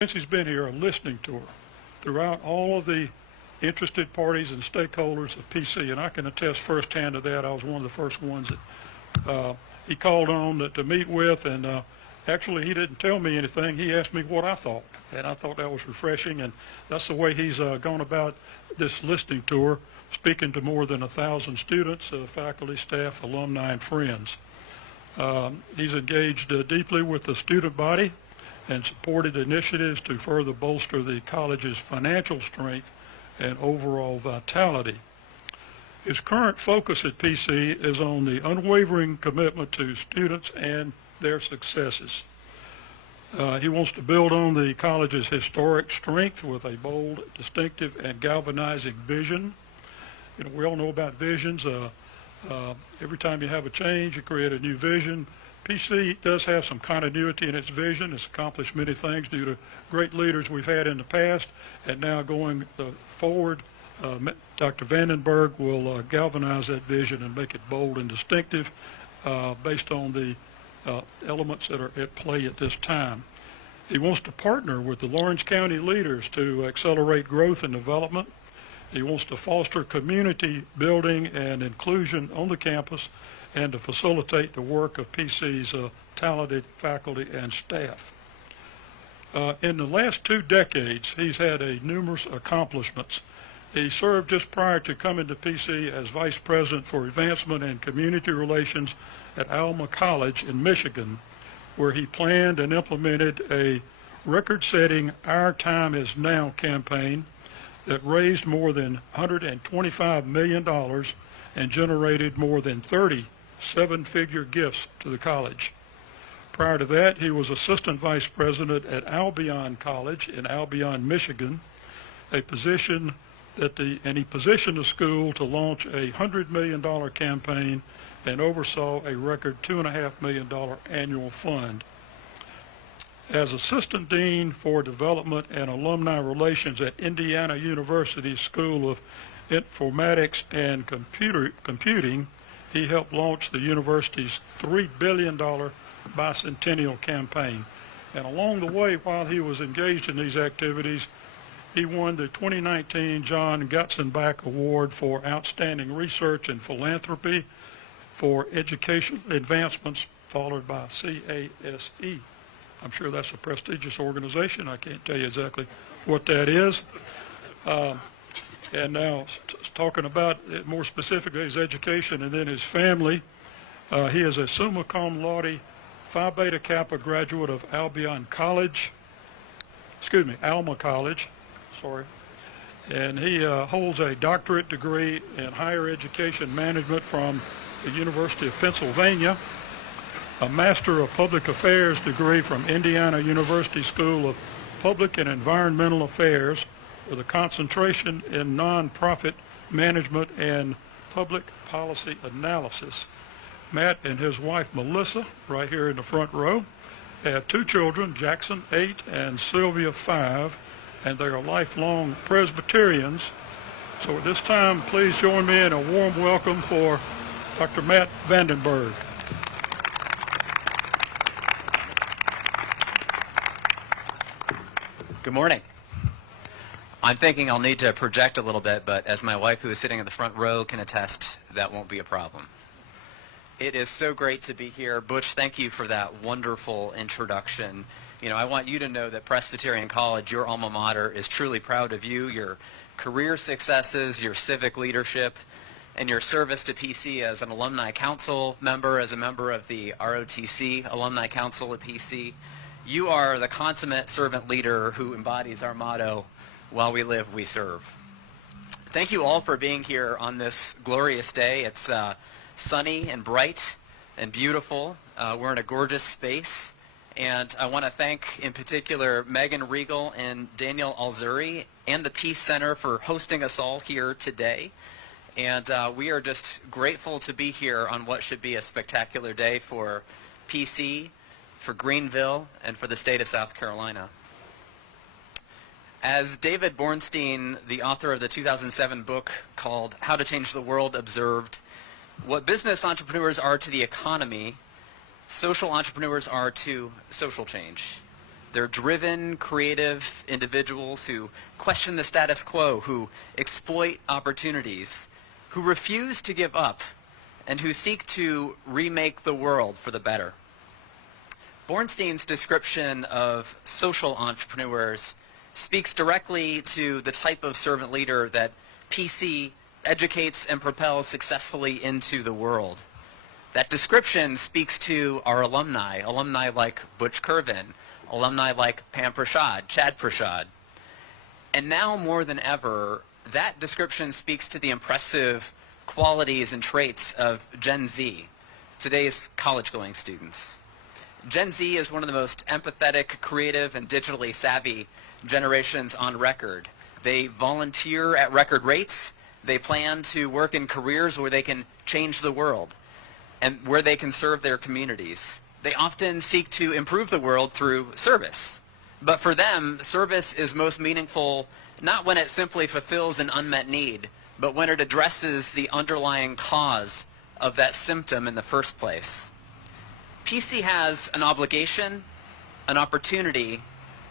Since he's been here, a listening tour throughout all of the interested parties and stakeholders of PC, and I can attest firsthand to that. I was one of the first ones that he called on to meet with, and actually he didn't tell me anything. He asked me what I thought, and I thought that was refreshing, and that's the way he's gone about this listening tour, speaking to more than 1,000 students, faculty, staff, alumni, and friends. He's engaged deeply with the student body and supported initiatives to further bolster the college's financial strength and overall vitality. His current focus at PC is on the unwavering commitment to students and their successes. He wants to build on the college's historic strength with a bold, distinctive, and galvanizing vision. You know, we all know about visions. Every time you have a change, you create a new vision. PC does have some continuity in its vision. It's accomplished many things due to great leaders we've had in the past, and now going forward, Dr. Vandenberg will galvanize that vision and make it bold and distinctive based on the elements that are at play at this time. He wants to partner with the Lawrence County leaders to accelerate growth and development. He wants to foster community building and inclusion on the campus and to facilitate the work of PC's talented faculty and staff. In the last 2 decades, he's had numerous accomplishments. He served just prior to coming to PC as Vice President for Advancement and Community Relations at Alma College in Michigan, where he planned and implemented a record-setting Our Time Is Now campaign that raised more than $125 million and generated more than 30 7-figure gifts to the college. Prior to that, he was Assistant Vice President at Albion College in Albion, Michigan, a position and he positioned the school to launch a $100 million campaign and oversaw a record $2.5 million annual fund. As Assistant Dean for Development and Alumni Relations at Indiana University School of Informatics and Computing, he helped launch the university's $3 billion bicentennial campaign. And along the way, while he was engaged in these activities, he won the 2019 John Gutzenbach Award for Outstanding Research and Philanthropy for Educational Advancements, followed by CASE. I'm sure that's a prestigious organization. I can't tell you exactly what that is. And now, talking about it more specifically, his education and then his family, he is a summa cum laude Phi Beta Kappa graduate of Alma College, and he holds a doctorate degree in higher education management from the University of Pennsylvania, a Master of Public Affairs degree from Indiana University School of Public and Environmental Affairs, with a concentration in nonprofit management and public policy analysis. Matt and his wife Melissa, right here in the front row, have 2 children, Jackson 8 and Sylvia 5, and they are lifelong Presbyterians. So at this time, please join me in a warm welcome for Dr. Matt Vandenberg. Good morning. I'm thinking I'll need to project a little bit, but as my wife, who is sitting in the front row, can attest, that won't be a problem. It is so great to be here. Butch, thank you for that wonderful introduction. You know, I want you to know that Presbyterian College, your alma mater, is truly proud of you, your career successes, your civic leadership, and your service to PC as an alumni council member, as a member of the ROTC Alumni Council at PC. You are the consummate servant leader who embodies our motto, while we live, we serve. Thank you all for being here on this glorious day. It's sunny and bright and beautiful. We're in a gorgeous space. And I want to thank, in particular, Megan Regal and Daniel Alzuri and the Peace Center for hosting us all here today. And we are just grateful to be here on what should be a spectacular day for PC, for Greenville, and for the state of South Carolina. As David Bornstein, the author of the 2007 book called How to Change the World, observed, what business entrepreneurs are to the economy, social entrepreneurs are to social change. They're driven, creative individuals who question the status quo, who exploit opportunities, who refuse to give up, and who seek to remake the world for the better. Bornstein's description of social entrepreneurs speaks directly to the type of servant leader that PC educates and propels successfully into the world. That description speaks to our alumni like Butch Kervin, alumni like Pam Prashad, Chad Prashad. And now more than ever, that description speaks to the impressive qualities and traits of Gen Z, today's college-going students. Gen Z is one of the most empathetic, creative, and digitally savvy generations on record. They volunteer at record rates. They plan to work in careers where they can change the world and where they can serve their communities. They often seek to improve the world through service. But for them, service is most meaningful not when it simply fulfills an unmet need, but when it addresses the underlying cause of that symptom in the first place. PC has an obligation, an opportunity,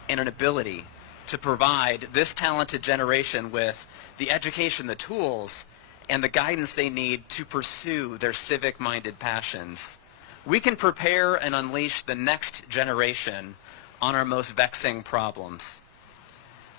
and an ability to provide this talented generation with the education, the tools, and the guidance they need to pursue their civic-minded passions. We can prepare and unleash the next generation on our most vexing problems.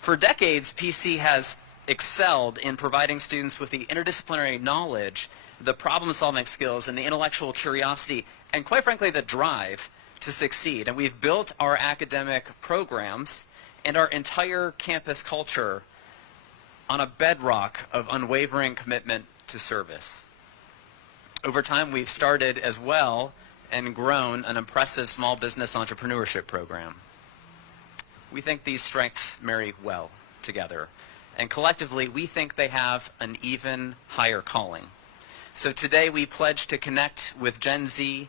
For decades, PC has excelled in providing students with the interdisciplinary knowledge, the problem-solving skills, and the intellectual curiosity, and quite frankly, the drive to succeed. And we've built our academic programs and our entire campus culture on a bedrock of unwavering commitment to service. Over time, we've started as well and grown an impressive small business entrepreneurship program. We think these strengths marry well together, and collectively, we think they have an even higher calling. So today, we pledge to connect with Gen Z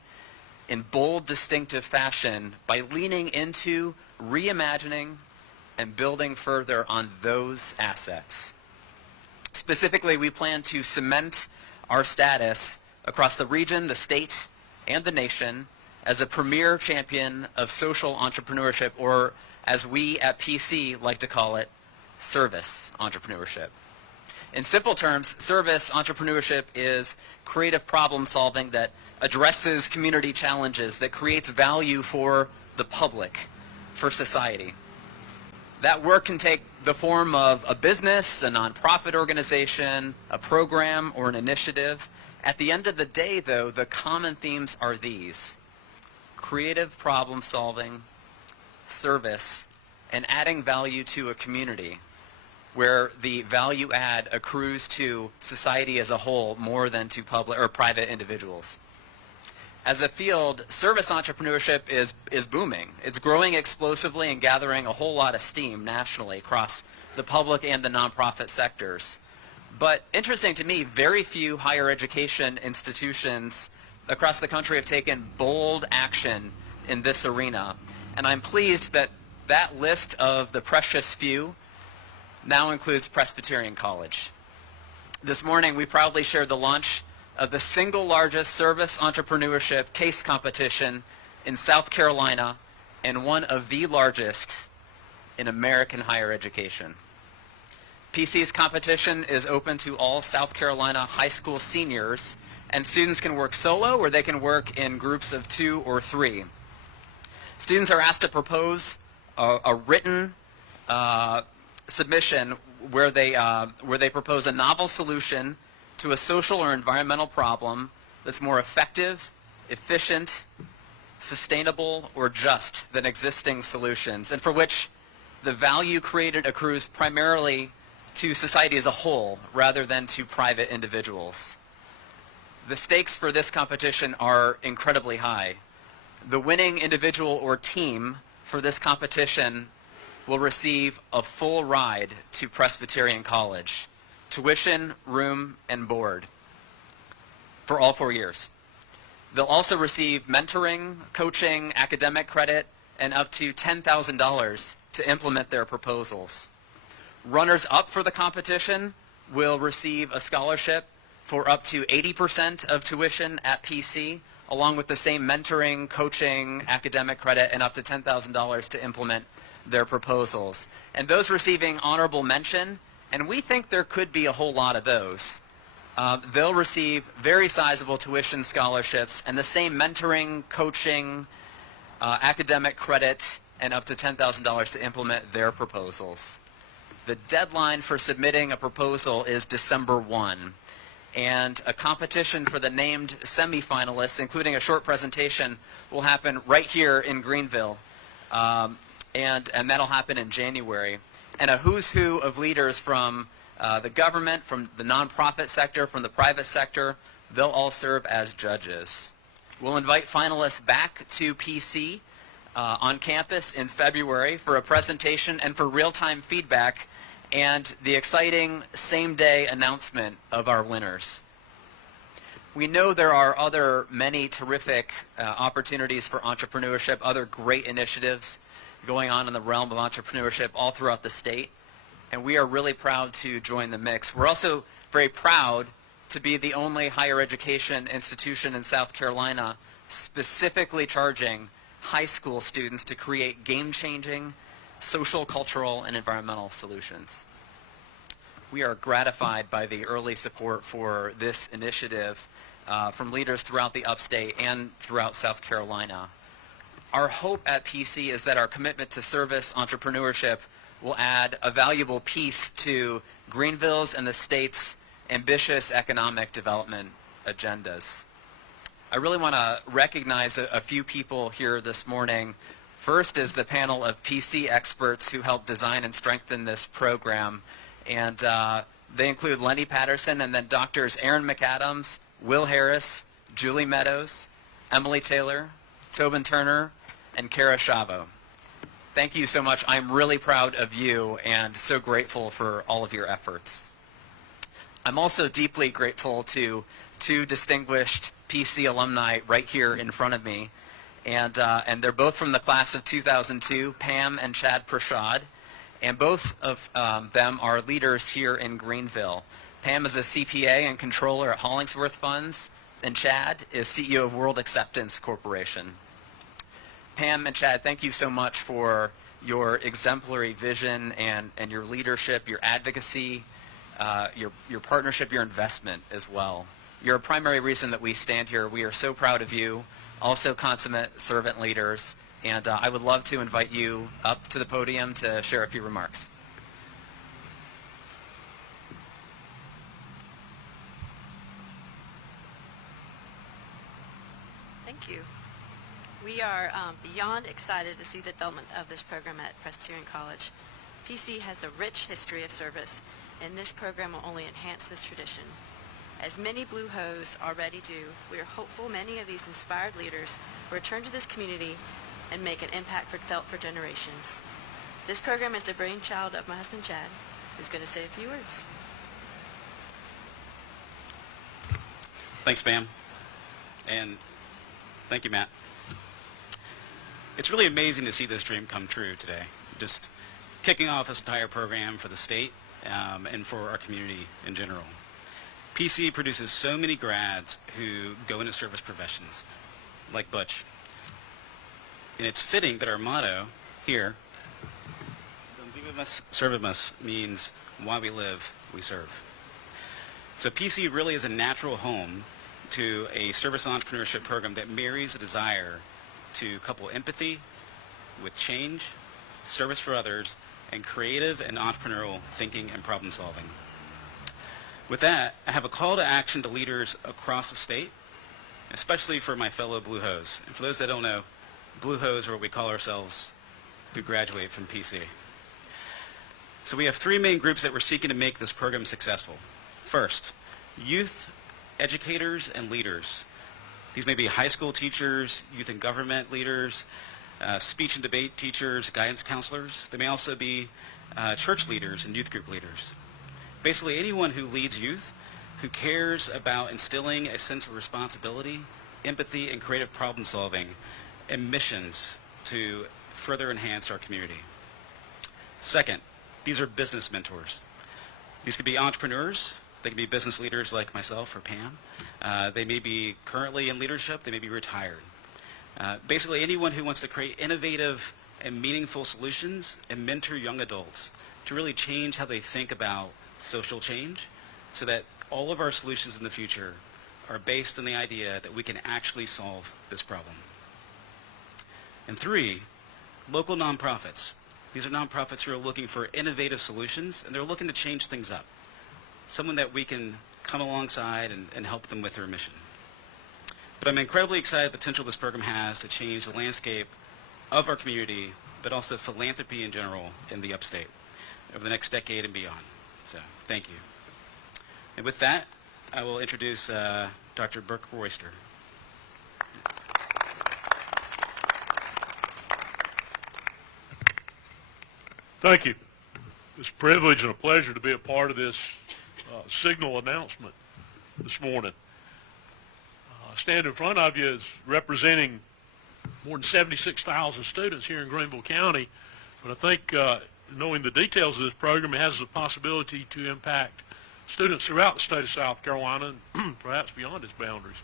in bold, distinctive fashion by leaning into reimagining and building further on those assets. Specifically, we plan to cement our status across the region, the state, and the nation as a premier champion of social entrepreneurship, or as we at PC like to call it, service entrepreneurship. In simple terms, service entrepreneurship is creative problem solving that addresses community challenges, that creates value for the public, for society. That work can take the form of a business, a nonprofit organization, a program, or an initiative. At the end of the day, though, the common themes are these: creative problem solving, service, and adding value to a community where the value add accrues to society as a whole more than to public or private individuals. As a field, service entrepreneurship is booming. It's growing explosively and gathering a whole lot of steam nationally across the public and the nonprofit sectors. But interesting to me, very few higher education institutions across the country have taken bold action in this arena. And I'm pleased that that list of the precious few now includes Presbyterian College. This morning, we proudly shared the launch of the single largest service entrepreneurship case competition in South Carolina and one of the largest in American higher education. PC's competition is open to all South Carolina high school seniors, and students can work solo or they can work in groups of 2 or 3. Students are asked to propose a written submission where they propose a novel solution to a social or environmental problem that's more effective, efficient, sustainable, or just than existing solutions, and for which the value created accrues primarily to society as a whole rather than to private individuals. The stakes for this competition are incredibly high. The winning individual or team for this competition will receive a full ride to Presbyterian College, tuition, room, and board for all 4 years. They'll also receive mentoring, coaching, academic credit, and up to $10,000 to implement their proposals. Runners-up for the competition will receive a scholarship for up to 80% of tuition at PC, along with the same mentoring, coaching, academic credit, and up to $10,000 to implement their proposals. And those receiving honorable mention, and we think there could be a whole lot of those, they'll receive very sizable tuition scholarships and the same mentoring, coaching, academic credit, and up to $10,000 to implement their proposals. The deadline for submitting a proposal is December 1, and a competition for the named semifinalists, including a short presentation, will happen right here in Greenville, and that'll happen in January. And a who's who of leaders from the government, from the nonprofit sector, from the private sector, they'll all serve as judges. We'll invite finalists back to PC on campus in February for a presentation and for real-time feedback and the exciting same-day announcement of our winners. We know there are many terrific opportunities for entrepreneurship, other great initiatives going on in the realm of entrepreneurship all throughout the state, and we are really proud to join the mix. We're also very proud to be the only higher education institution in South Carolina specifically charging high school students to create game-changing social, cultural, and environmental solutions. We are gratified by the early support for this initiative from leaders throughout the upstate and throughout South Carolina. Our hope at PC is that our commitment to service entrepreneurship will add a valuable piece to Greenville's and the state's ambitious economic development agendas. I really want to recognize a few people here this morning. First is the panel of PC experts who helped design and strengthen this program. And they include Lenny Patterson and then Doctors Aaron McAdams, Will Harris, Julie Meadows, Emily Taylor, Tobin Turner, and Kara Shavo. Thank you so much. I'm really proud of you and so grateful for all of your efforts. I'm also deeply grateful to two distinguished PC alumni right here in front of me. And they're both from the class of 2002, Pam and Chad Prashad. And both of them are leaders here in Greenville. Pam is a CPA and controller at Hollingsworth Funds, and Chad is CEO of World Acceptance Corporation. Pam and Chad, thank you so much for your exemplary vision and your leadership, your advocacy, your partnership, your investment as well. You're a primary reason that we stand here. We are so proud of you, also consummate servant leaders, and I would love to invite you up to the podium to share a few remarks. Thank you. We are beyond excited to see the development of this program at Presbyterian College. PC has a rich history of service, and this program will only enhance this tradition. As many Blue Hose already do, we are hopeful many of these inspired leaders will return to this community and make an impact felt for generations. This program is the brainchild of my husband Chad, who's going to say a few words. Thanks, Pam. And thank you, Matt. It's really amazing to see this dream come true today. Just kicking off this entire program for the state and for our community in general. PC produces so many grads who go into service professions, like Butch. And it's fitting that our motto here, Dum Vivimus Servimus, means while we live, we serve. So PC really is a natural home to a service entrepreneurship program that marries a desire to couple empathy with change, service for others, and creative and entrepreneurial thinking and problem solving. With that, I have a call to action to leaders across the state, especially for my fellow Blue Hose. And for those that don't know, Blue Hose are what we call ourselves who graduate from PC. So we have three main groups that we're seeking to make this program successful. First, youth educators and leaders. These may be high school teachers, youth and government leaders, speech and debate teachers, guidance counselors. They may also be church leaders and youth group leaders. Basically anyone who leads youth, who cares about instilling a sense of responsibility, empathy, and creative problem solving, and missions to further enhance our community. Second, these are business mentors. These could be entrepreneurs, they can be business leaders like myself or Pam, They may be currently in leadership, they may be retired. Basically, anyone who wants to create innovative and meaningful solutions and mentor young adults to really change how they think about social change so that all of our solutions in the future are based on the idea that we can actually solve this problem. And 3, local nonprofits. These are nonprofits who are looking for innovative solutions, and they're looking to change things up. Someone that we can come alongside and help them with their mission. But I'm incredibly excited the potential this program has to change the landscape of our community, but also philanthropy in general in the upstate over the next decade and beyond. So, thank you. And with that, I will introduce Dr. Burke Royster. Thank you. It's a privilege and a pleasure to be a part of this signal announcement this morning. Standing in front of you is representing more than 76,000 students here in Greenville County, but I think knowing the details of this program, it has the possibility to impact students throughout the state of South Carolina and perhaps beyond its boundaries,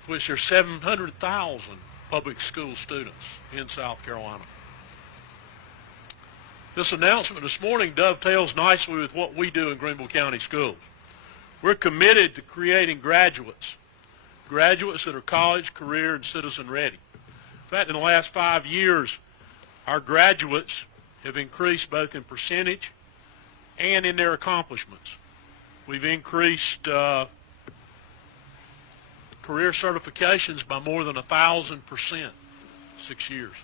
for which there are 700,000 public school students in South Carolina. This announcement this morning dovetails nicely with what we do in Greenville County Schools. We're committed to creating graduates that are college, career, and citizen ready. In fact, in the last 5 years, our graduates have increased both in percentage and in their accomplishments. We've increased career certifications by more than 1,000%, 6 years.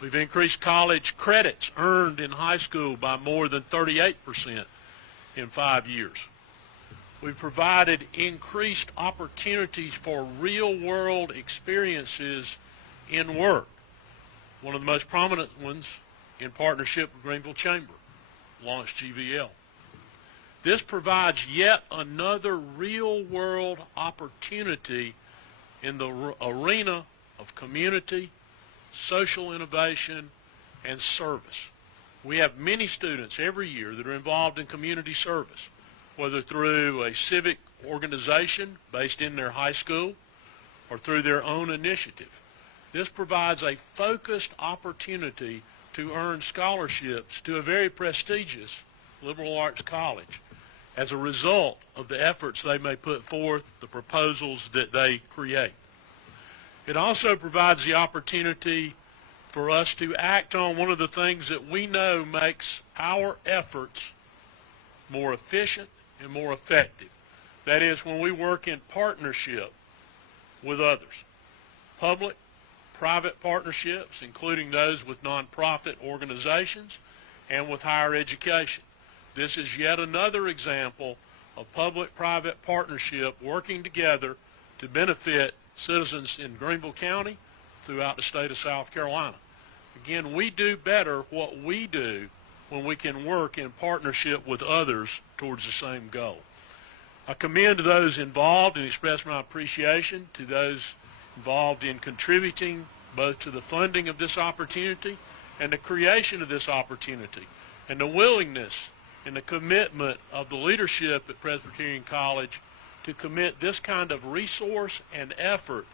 We've increased college credits earned in high school by more than 38% in 5 years. We've provided increased opportunities for real-world experiences in work. One of the most prominent ones in partnership with Greenville Chamber, launched GVL. This provides yet another real-world opportunity in the arena of community, social innovation, and service. We have many students every year that are involved in community service, whether through a civic organization based in their high school or through their own initiative. This provides a focused opportunity to earn scholarships to a very prestigious liberal arts college as a result of the efforts they may put forth, the proposals that they create. It also provides the opportunity for us to act on one of the things that we know makes our efforts more efficient and more effective. That is, when we work in partnership with others. Public-private partnerships, including those with nonprofit organizations and with higher education. This is yet another example of public-private partnership working together to benefit citizens in Greenville County throughout the state of South Carolina. Again, we do better what we do when we can work in partnership with others towards the same goal. I commend those involved and express my appreciation to those involved in contributing both to the funding of this opportunity and the creation of this opportunity, and the willingness and the commitment of the leadership at Presbyterian College to commit this kind of resource and effort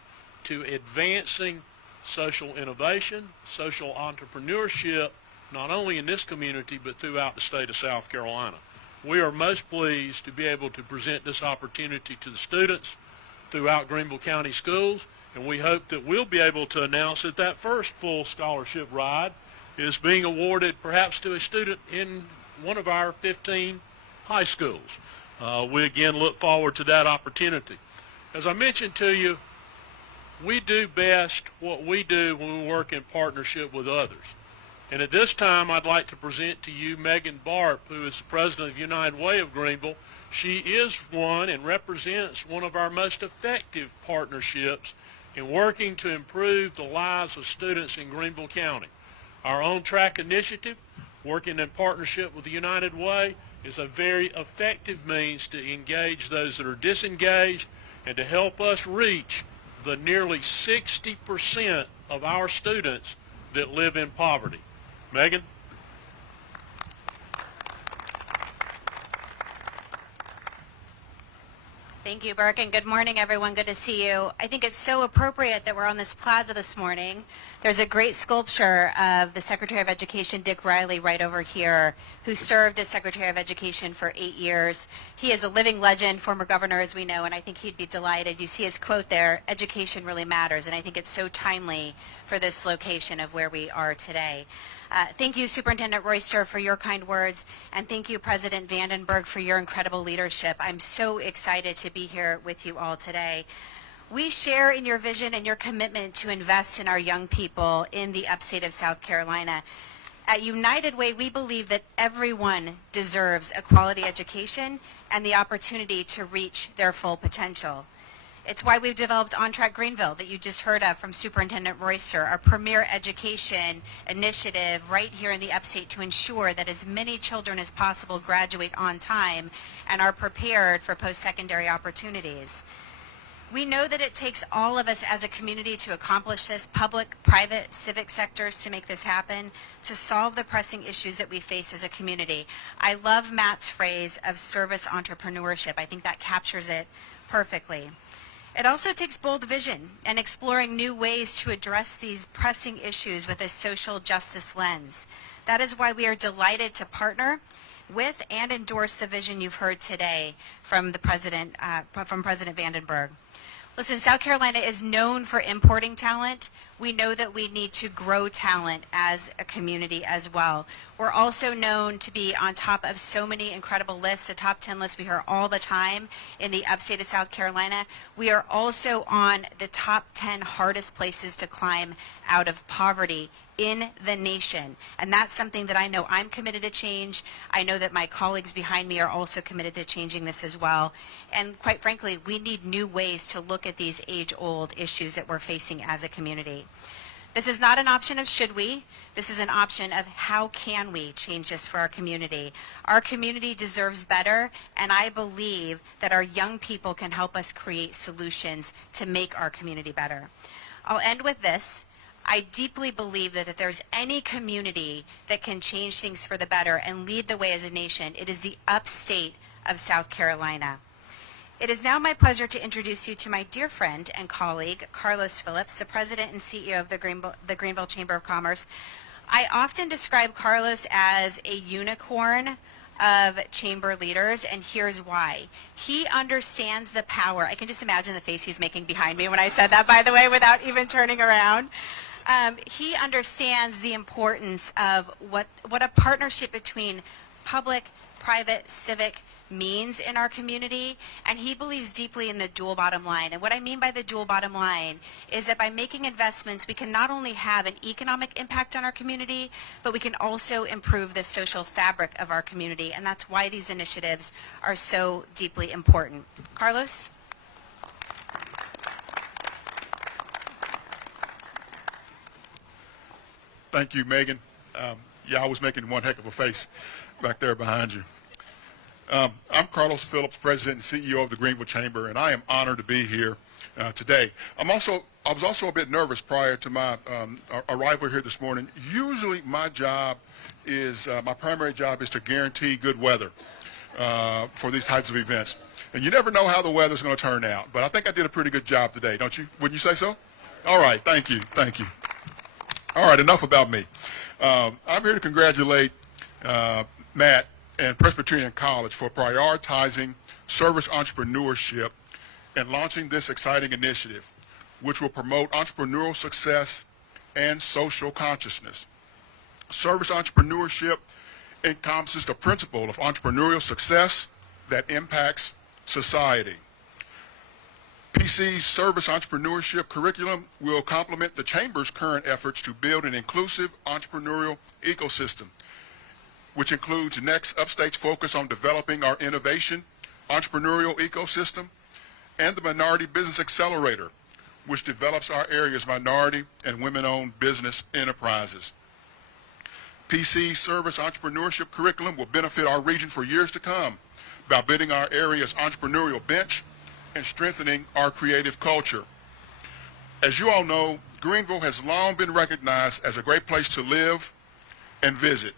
to advancing social innovation, social entrepreneurship, not only in this community but throughout the state of South Carolina. We are most pleased to be able to present this opportunity to the students throughout Greenville County Schools, and we hope that we'll be able to announce that that first full scholarship ride is being awarded perhaps to a student in one of our 15 high schools. We again look forward to that opportunity. As I mentioned to you, we do best what we do when we work in partnership with others. And at this time, I'd like to present to you Megan Barp, who is the president of United Way of Greenville. She is one and represents one of our most effective partnerships in working to improve the lives of students in Greenville County. Our On Track initiative, working in partnership with the United Way, is a very effective means to engage those that are disengaged and to help us reach the nearly 60% of our students that live in poverty. Megan? Thank you, Burke, and good morning, everyone. Good to see you. I think it's so appropriate that we're on this plaza this morning. There's a great sculpture of the Secretary of Education, Dick Riley, right over here, who served as Secretary of Education for 8 years. He is a living legend, former governor, as we know, and I think he'd be delighted. You see his quote there, "Education really matters," and I think it's so timely for this location of where we are today. Thank you, Superintendent Royster, for your kind words, and thank you, President Vandenberg, for your incredible leadership. I'm so excited to be here with you all today. We share in your vision and your commitment to invest in our young people in the upstate of South Carolina. At United Way, we believe that everyone deserves a quality education and the opportunity to reach their full potential. It's why we've developed On Track Greenville that you just heard of from Superintendent Royster, our premier education initiative right here in the upstate to ensure that as many children as possible graduate on time and are prepared for post-secondary opportunities. We know that it takes all of us as a community to accomplish this, public, private, civic sectors to make this happen, to solve the pressing issues that we face as a community. I love Matt's phrase of service entrepreneurship. I think that captures it perfectly. It also takes bold vision and exploring new ways to address these pressing issues with a social justice lens. That is why we are delighted to partner with and endorse the vision you've heard today from the President Vandenberg. Listen, South Carolina is known for importing talent. We know that we need to grow talent as a community as well. We're also known to be on top of so many incredible lists, the top 10 lists we hear all the time in the upstate of South Carolina. We are also on the top 10 hardest places to climb out of poverty in the nation. And that's something that I know I'm committed to change. I know that my colleagues behind me are also committed to changing this as well. And quite frankly, we need new ways to look at these age-old issues that we're facing as a community. This is not an option of should we. This is an option of how can we change this for our community. Our community deserves better, and I believe that our young people can help us create solutions to make our community better. I'll end with this. I deeply believe that if there's any community that can change things for the better and lead the way as a nation, it is the upstate of South Carolina. It is now my pleasure to introduce you to my dear friend and colleague, Carlos Phillips, the President and CEO of the Greenville Chamber of Commerce. I often describe Carlos as a unicorn of chamber leaders, and here's why. He understands the power. I can just imagine the face he's making behind me when I said that, by the way, without even turning around. He understands the importance of what a partnership between public, private, civic means in our community, and he believes deeply in the dual bottom line. And what I mean by the dual bottom line is that by making investments, we can not only have an economic impact on our community, but we can also improve the social fabric of our community, and that's why these initiatives are so deeply important. Carlos? Thank you, Megan. Yeah, I was making one heck of a face back there behind you. I'm Carlos Phillips, President and CEO of the Greenville Chamber, and I am honored to be here today. I was also a bit nervous prior to my arrival here this morning. Usually my primary job is to guarantee good weather for these types of events. And you never know how the weather's going to turn out, but I think I did a pretty good job today, don't you? Wouldn't you say so? All right, thank you. All right, enough about me. I'm here to congratulate Matt and Presbyterian College for prioritizing service entrepreneurship and launching this exciting initiative, which will promote entrepreneurial success and social consciousness. Service entrepreneurship encompasses the principle of entrepreneurial success that impacts society. PC's service entrepreneurship curriculum will complement the Chamber's current efforts to build an inclusive entrepreneurial ecosystem, which includes Next Upstate's focus on developing our innovation entrepreneurial ecosystem, and the Minority Business Accelerator, which develops our area's minority and women-owned business enterprises. PC's service entrepreneurship curriculum will benefit our region for years to come by building our area's entrepreneurial bench and strengthening our creative culture. As you all know, Greenville has long been recognized as a great place to live and visit,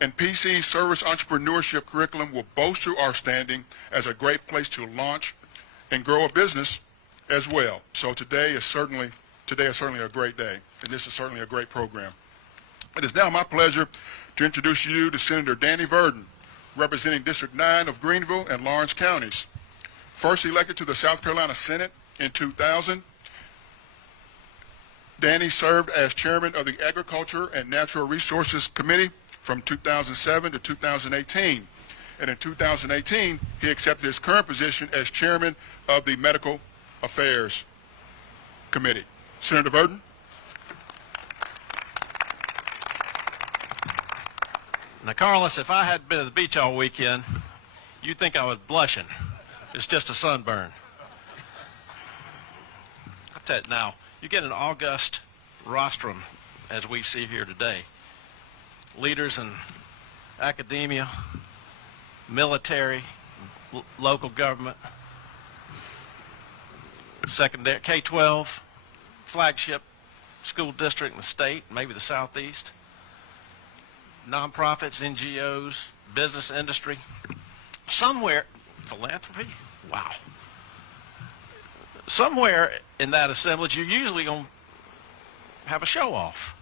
and PC's service entrepreneurship curriculum will bolster our standing as a great place to launch and grow a business as well. So today is certainly a great day, and this is certainly a great program. It is now my pleasure to introduce you to Senator Danny Verdon, representing District 9 of Greenville and Lawrence counties. First elected to the South Carolina Senate in 2000, Danny served as chairman of the Agriculture and Natural Resources Committee from 2007 to 2018. And in 2018, he accepted his current position as chairman of the Medical Affairs Committee. Senator Verdon. Now, Carlos, if I hadn't been at the beach all weekend, you'd think I was blushing. It's just a sunburn. I tell you, now, you get an august rostrum, as we see here today. Leaders in academia, military, local government, secondary, K-12, flagship school district in the state, maybe the Southeast, nonprofits, NGOs, business industry, somewhere, philanthropy, wow. Somewhere in that assemblage, you're usually going to have a show-off.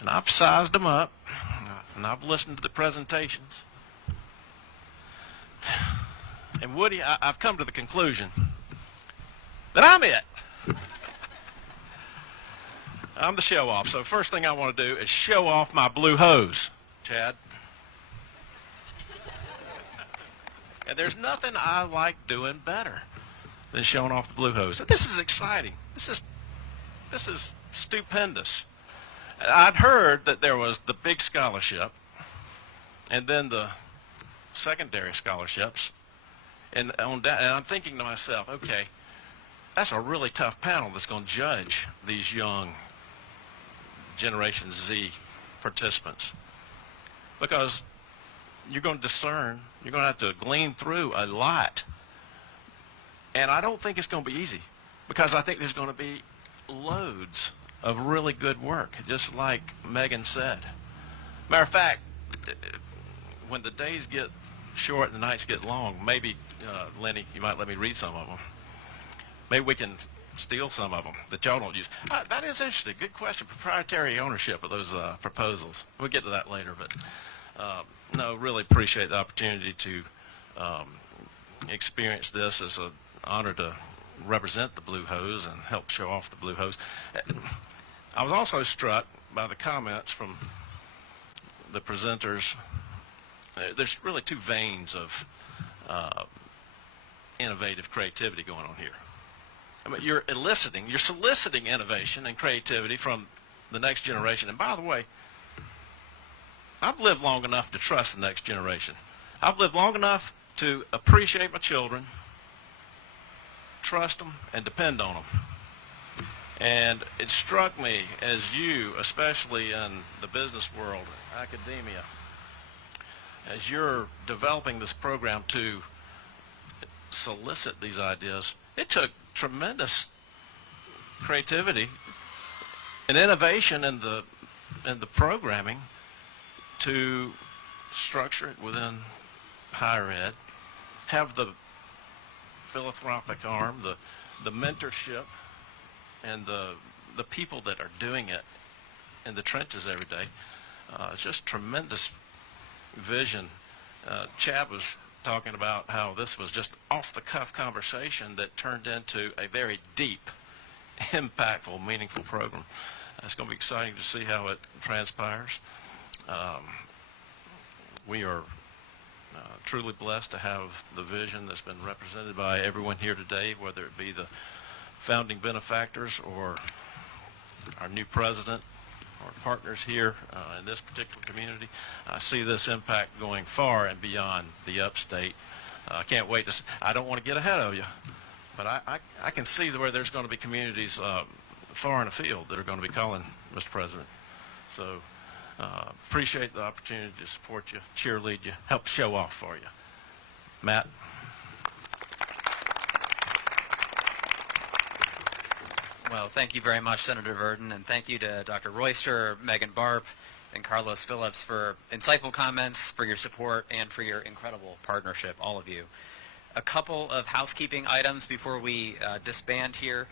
And I've sized them up, and I've listened to the presentations. And Woody, I've come to the conclusion that I'm it. I'm the show-off. So first thing I want to do is show off my blue hose, Chad. And there's nothing I like doing better than showing off the blue hose. This is exciting. This is stupendous. I'd heard that there was the big scholarship and then the secondary scholarships. And I'm thinking to myself, okay, that's a really tough panel that's going to judge these young Generation Z participants, because you're going to discern, you're going to have to glean through a lot. And I don't think it's going to be easy, because I think there's going to be loads of really good work, just like Megan said. Matter of fact, when the days get short and the nights get long, maybe, Lenny, you might let me read some of them. Maybe we can steal some of them that y'all don't use. That is interesting. Good question. Proprietary ownership of those proposals. We'll get to that later, but no, really appreciate the opportunity to experience this. It's an honor to represent the Blue Hose and help show off the Blue Hose. I was also struck by the comments from the presenters. There's really two veins of innovative creativity going on here. I mean, you're soliciting innovation and creativity from the next generation. And by the way, I've lived long enough to trust the next generation. I've lived long enough to appreciate my children, trust them, and depend on them. And it struck me, as you, especially in the business world, academia, as you're developing this program to solicit these ideas, it took tremendous creativity and innovation in the programming to structure it within higher ed, have the philanthropic arm, the mentorship, and the people that are doing it in the trenches every day. It's just tremendous vision. Chad was talking about how this was just off-the-cuff conversation that turned into a very deep, impactful, meaningful program. It's going to be exciting to see how it transpires. We are truly blessed to have the vision that's been represented by everyone here today, whether it be the founding benefactors or our new president or partners here in this particular community. I see this impact going far and beyond the upstate. I can't wait to see. I don't want to get ahead of you, but I can see where there's going to be communities far in the field that are going to be calling Mr. President. So appreciate the opportunity to support you, cheerlead you, help show off for you. Matt? Well, thank you very much, Senator Verdon, and thank you to Dr. Royster, Megan Barp, and Carlos Phillips for insightful comments, for your support, and for your incredible partnership, all of you. A couple of housekeeping items before we disband here.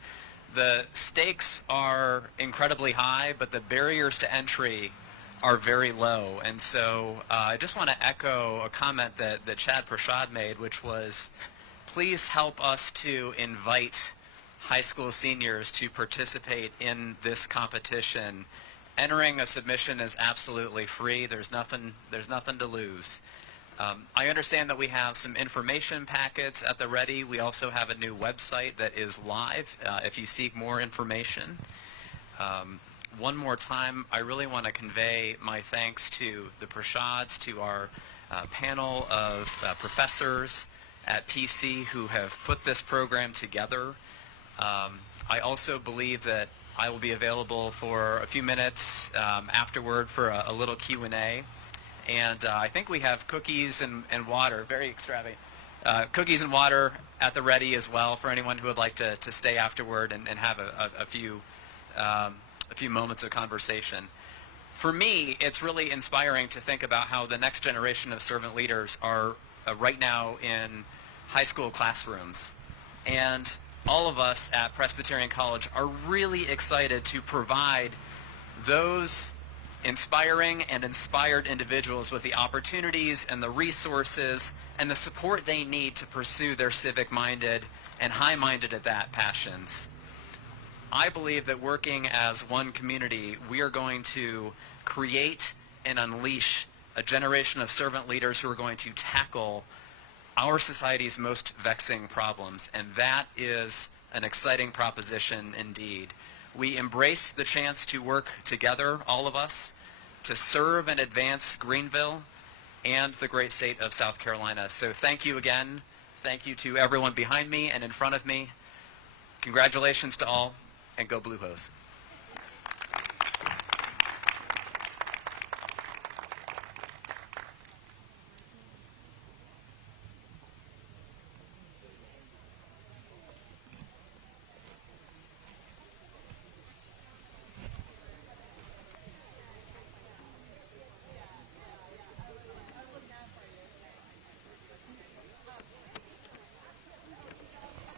The stakes are incredibly high, but the barriers to entry are very low. And so I just want to echo a comment that Chad Prashad made, which was, please help us to invite high school seniors to participate in this competition. Entering a submission is absolutely free. There's nothing to lose. I understand that we have some information packets at the ready. We also have a new website that is live if you seek more information. One more time, I really want to convey my thanks to the Prashads, to our panel of professors at PC who have put this program together. I also believe that I will be available for a few minutes afterward for a little Q&A. And I think we have cookies and water, very extravagant, cookies and water at the ready as well for anyone who would like to stay afterward and have a few moments of conversation. For me, it's really inspiring to think about how the next generation of servant leaders are right now in high school classrooms. And all of us at Presbyterian College are really excited to provide those inspiring and inspired individuals with the opportunities and the resources and the support they need to pursue their civic-minded and high-minded at that passions. I believe that working as one community, we are going to create and unleash a generation of servant leaders who are going to tackle our society's most vexing problems, and that is an exciting proposition indeed. We embrace the chance to work together, all of us, to serve and advance Greenville and the great state of South Carolina. So thank you again. Thank you to everyone behind me and in front of me. Congratulations to all, and go Blue Hose.